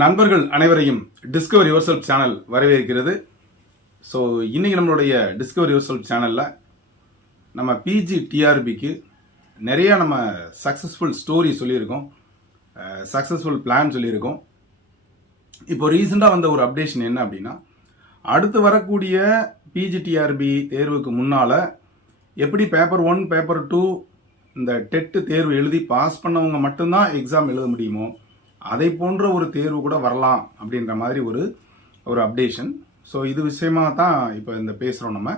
நண்பர்கள் அனைவரையும் discover yourself channel வரவேற்கிறது. ஸோ இன்றைக்கி நம்மளுடைய டிஸ்கவர் யுவர் செல்ஃப் சேனலில் நம்ம பிஜி டிஆர்பிக்கு நிறையா நம்ம சக்ஸஸ்ஃபுல் ஸ்டோரி சொல்லியிருக்கோம். சக்ஸஸ்ஃபுல் பிளான் சொல்லியிருக்கோம். இப்போ ரீசெண்டாக வந்த ஒரு அப்டேஷன் என்ன அப்படின்னா அடுத்து வரக்கூடிய பிஜி டிஆர்பி தேர்வுக்கு முன்னால் எப்படி பேப்பர் ஒன் பேப்பர் டூ இந்த டெட்டு தேர்வு எழுதி பாஸ் பண்ணவங்க மட்டும்தான் எக்ஸாம் எழுத முடியுமோ அதை போன்ற ஒரு தேர்வு கூட வரலாம் அப்படின்ற மாதிரி ஒரு ஒரு அப்டேஷன் ஸோ இது விஷயமாக தான் இப்போ இந்த பேசுகிறோம் நம்ம.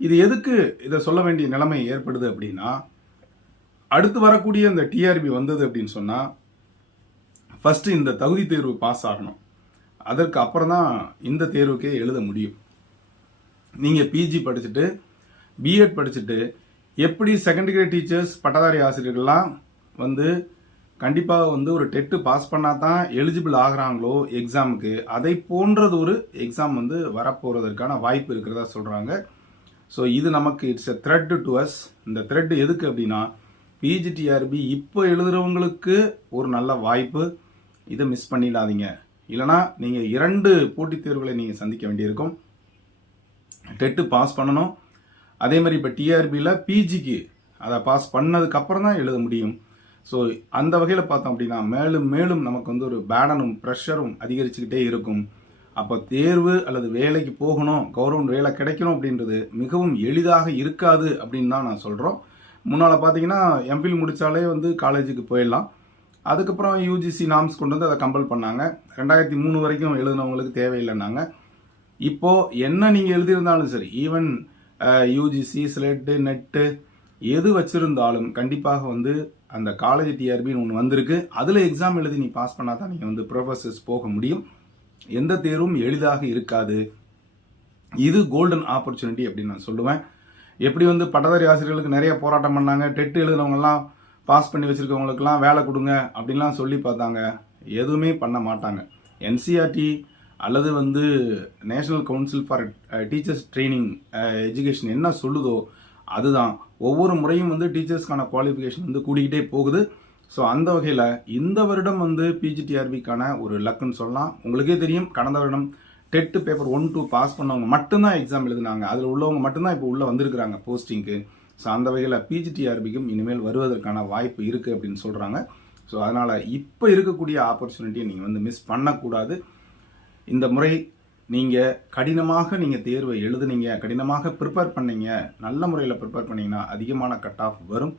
இது எதுக்கு இதை சொல்ல வேண்டிய நிலைமை ஏற்படுது அப்படின்னா அடுத்து வரக்கூடிய இந்த டிஆர்பி வந்தது அப்படின்னு சொன்னால் ஃபஸ்ட்டு இந்த தகுதி தேர்வு பாஸ் ஆகணும். அதற்கு அப்புறம் தான் இந்த தேர்வுக்கே எழுத முடியும். நீங்கள் பிஜி படிச்சுட்டு பிஎட் படிச்சுட்டு எப்படி செகண்ட் கிரேட் டீச்சர்ஸ் பட்டதாரி ஆசிரியர்கள்லாம் வந்து கண்டிப்பாக வந்து ஒரு டெட்டு பாஸ் பண்ணால் தான் எலிஜிபிள் ஆகிறாங்களோ எக்ஸாமுக்கு அதை போன்றது ஒரு எக்ஸாம் வந்து வரப்போகிறதற்கான வாய்ப்பு இருக்கிறதா சொல்கிறாங்க ஸோ இது நமக்கு it's a threat to us இந்த த்ரெட் எதுக்கு அப்படின்னா பிஜிடிஆர்பி இப்போ எழுதுகிறவங்களுக்கு ஒரு நல்ல வாய்ப்பு. இதை மிஸ் பண்ணிடாதீங்க. இல்லைனா நீங்கள் இரண்டு போட்டித் தேர்வுகளை நீங்கள் சந்திக்க வேண்டியிருக்கும். டெட்டு பாஸ் பண்ணணும். அதே மாதிரி இப்போ டிஆர்பியில் பிஜிக்கு அதை பாஸ் பண்ணதுக்கப்புறம் தான் எழுத முடியும். ஸோ அந்த வகையில் பார்த்தோம் அப்படின்னா மேலும் மேலும் நமக்கு வந்து ஒரு பேடனும் ப்ரெஷரும் அதிகரிச்சுக்கிட்டே இருக்கும். அப்போ தேர்வு அல்லது வேலைக்கு போகணும் கவர்மெண்ட் வேலை கிடைக்கணும் அப்படின்றது மிகவும் எளிதாக இருக்காது அப்படின்னு தான் நான் சொல்கிறோம் முன்னால் பார்த்தீங்கன்னா எம்பில் முடித்தாலே வந்து காலேஜுக்கு போயிடலாம். அதுக்கப்புறம் யூஜிசி நாம்ஸ் கொண்டு வந்து அதை கம்பல் பண்ணாங்க. ரெண்டாயிரத்தி மூணு வரைக்கும் எழுதினவங்களுக்கு தேவையில்லைன்னாங்க. இப்போ என்ன நீங்கள் எழுதியிருந்தாலும் சரி ஈவன் யூஜிசி ஸ்லெட்டு நெட்டு எது வச்சிருந்தாலும் கண்டிப்பாக வந்து அந்த காலேஜ் டிஆர்பின்னு ஒன்று வந்திருக்கு. அதில் எக்ஸாம் எழுதி நீ பாஸ் பண்ணால் தான் நீங்கள் வந்து ப்ரொஃபஸர்ஸ் போக முடியும். எந்த தேர்வும் எளிதாக இருக்காது. இது கோல்டன் ஆப்பர்ச்சுனிட்டி அப்படின்னு நான் சொல்லுவேன். எப்படி வந்து பட்டதாரி ஆசிரியர்களுக்கு நிறைய போராட்டம் பண்ணாங்க டெட் எழுதினவங்கலாம் பாஸ் பண்ணி வச்சிருக்கவங்களுக்குலாம் வேலை கொடுங்க அப்படின்லாம் சொல்லி பார்த்தாங்க. எதுவுமே பண்ண மாட்டாங்க. என்சிஆர்டி அல்லது வந்து national council for teachers training education என்ன சொல்லுதோ அதுதான். ஒவ்வொரு முறையும் வந்து டீச்சர்ஸ்க்கான குவாலிஃபிகேஷன் வந்து கூடிக்கிட்டே போகுது. ஸோ அந்த வகையில் இந்த வருடம் வந்து பிஜிடிஆர்பிக்கான ஒரு லக்குன்னு சொல்லலாம். உங்களுக்கே தெரியும் கடந்த வருடம் TET paper one two pass பண்ணவங்க மட்டும்தான் எக்ஸாம் எழுதினாங்க. அதில் உள்ளவங்க மட்டும்தான் இப்போ உள்ளே வந்திருக்கிறாங்க போஸ்டிங்க்கு ஸோ அந்த வகையில் பிஜிடிஆர்பிக்கும் இனிமேல் வருவதற்கான வாய்ப்பு இருக்குது அப்படின்னு சொல்கிறாங்க ஸோ அதனால் இப்போ இருக்கக்கூடிய ஆப்பர்ச்சுனிட்டியை நீங்கள் வந்து மிஸ் பண்ணக்கூடாது. இந்த முறை நீங்கள் கடினமாக நீங்கள் தேர்வை எழுதுனீங்க கடினமாக ப்ரிப்பேர் பண்ணீங்க நல்ல முறையில் ப்ரிப்பேர் பண்ணிங்கன்னா அதிகமான கட் ஆஃப் வரும்.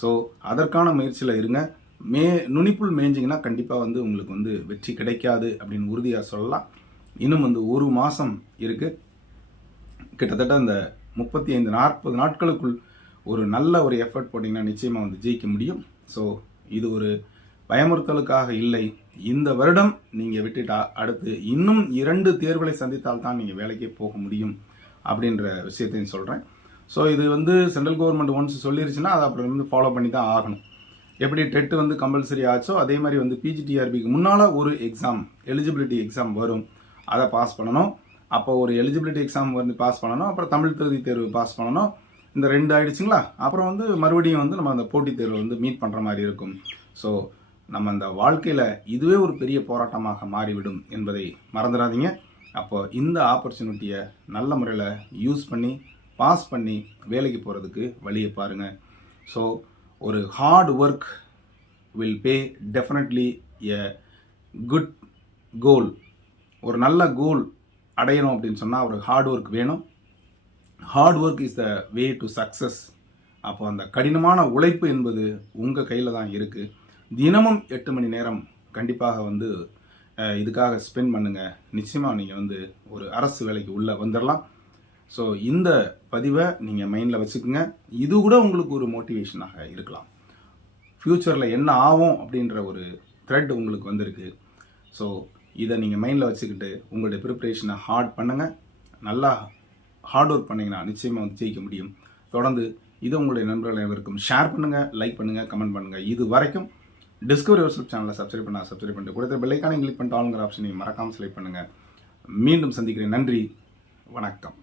ஸோ அதற்கான முயற்சியில் இருங்க. மே நுனிப்புள் மேய்ஞ்சிங்கன்னா கண்டிப்பாக வந்து உங்களுக்கு வந்து வெற்றி கிடைக்காது அப்படின்னு உறுதியாக சொல்லலாம். இன்னும் வந்து ஒரு மாதம் இருக்குது கிட்டத்தட்ட அந்த முப்பத்தி ஐந்து நாற்பது நாட்களுக்குள் ஒரு நல்ல ஒரு எஃபர்ட் போட்டிங்கன்னா நிச்சயமாக வந்து ஜெயிக்க முடியும். ஸோ இது ஒரு பயமுறுத்தலுக்காக இல்லை. இந்த வருடம் நீங்கள் விட்டுட்டா அடுத்து இன்னும் இரண்டு தேர்வுகளை சந்தித்தால் தான் நீங்கள் வேலைக்கே போக முடியும் அப்படின்ற விஷயத்தையும் சொல்கிறேன் ஸோ இது வந்து சென்ட்ரல் கவர்மெண்ட் ஒன்ஸ் சொல்லிருச்சுன்னா அதை அப்புறம் வந்து ஃபாலோ பண்ணி தான் ஆகணும். எப்படி டெட் வந்து கம்பல்சரி ஆச்சோ அதே மாதிரி வந்து பிஜிடிஆர்பிக்கு முன்னால் ஒரு எக்ஸாம் எலிஜிபிலிட்டி எக்ஸாம் வரும். அதை பாஸ் பண்ணணும். அப்போ ஒரு எலிஜிபிலிட்டி எக்ஸாம் வந்து பாஸ் பண்ணணும். அப்புறம் தமிழ் தகுதி தேர்வு பாஸ் பண்ணணும். இந்த ரெண்டு ஆயிடுச்சுங்களா? அப்புறம் வந்து மறுபடியும் வந்து நம்ம அந்த போட்டித் தேர்வை வந்து மீட் பண்ணுற மாதிரி இருக்கும். ஸோ நம்ம அந்த வாழ்க்கையில் இதுவே ஒரு பெரிய போராட்டமாக மாறிவிடும் என்பதை மறந்துடாதீங்க. அப்போ இந்த ஆப்பர்ச்சுனிட்டியை நல்ல முறையில் யூஸ் பண்ணி பாஸ் பண்ணி வேலைக்கு போகிறதுக்கு வழியை பாருங்கள் ஸோ ஒரு hard work will pay definitely a good goal ஒரு நல்ல கோல் அடையணும் அப்படின்னு சொன்னால் ஒரு ஹார்ட் ஒர்க் வேணும். Hard work is the way to success அப்போ அந்த கடினமான உழைப்பு என்பது உங்கள் கையில் தான் இருக்குது தினமும் எட்டு மணி நேரம் கண்டிப்பாக வந்து இதுக்காக ஸ்பெண்ட் பண்ணுங்கள் நிச்சயமாக நீங்கள் வந்து ஒரு அரசு வேலைக்கு உள்ளே வந்துடலாம் ஸோ இந்த பதிவை நீங்கள் மைண்டில் வச்சுக்கோங்க. இது கூட உங்களுக்கு ஒரு மோட்டிவேஷனாக இருக்கலாம். ஃப்யூச்சரில் என்ன ஆகும் அப்படின்ற ஒரு த்ரெட் உங்களுக்கு வந்திருக்கு. ஸோ இதை நீங்கள் மைண்டில் வச்சுக்கிட்டு உங்களுடைய ப்ரிப்ரேஷனை ஹார்ட் பண்ணுங்கள் நல்லா ஹார்ட் ஒர்க் பண்ணிங்கன்னா நிச்சயமாக வந்து ஜெயிக்க முடியும். தொடர்ந்து இது உங்களுடைய நண்பர்கள் அனைவருக்கும் ஷேர் பண்ணுங்கள் லைக் பண்ணுங்கள் கமெண்ட் பண்ணுங்கள் இது வரைக்கும் டிஸ்கவரி யூடியூப் சேனலை சப்ஸ்கிரைப் பண்ணா சப்ஸ்கிரைப் பண்ணிட்டு கொடுத்த பெல்லைக்கான கிளிக் பண்ணிட்டு ஆளுங்கிற ஆப்ஷனையும் மறக்காமல் செலக்ட் பண்ணுங்கள் மீண்டும் சந்திக்கிறேன். நன்றி. வணக்கம்.